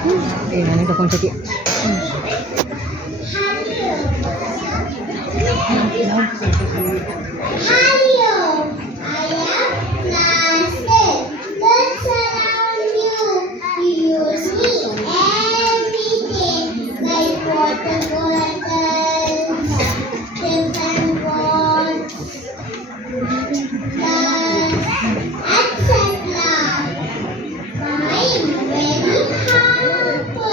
Ini ito kung titi. Hello, I am plastic. Let's around you. You use me every day, like water bottles, different pots, glass, etc. I'm very harmful.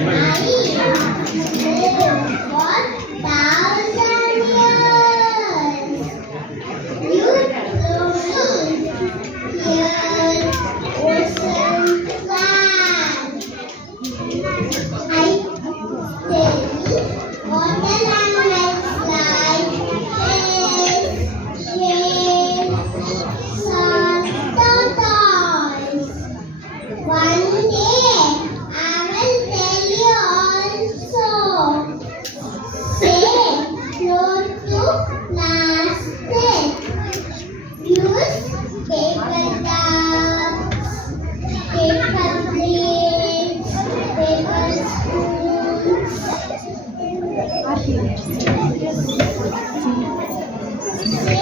I live for 1,000 years. You don't hear ocean plan. I tell you what the language like is shape, sun, tortoise. One day I will tell you also. Say no to plastic. Use paper cups, paper plates, paper spoons. Say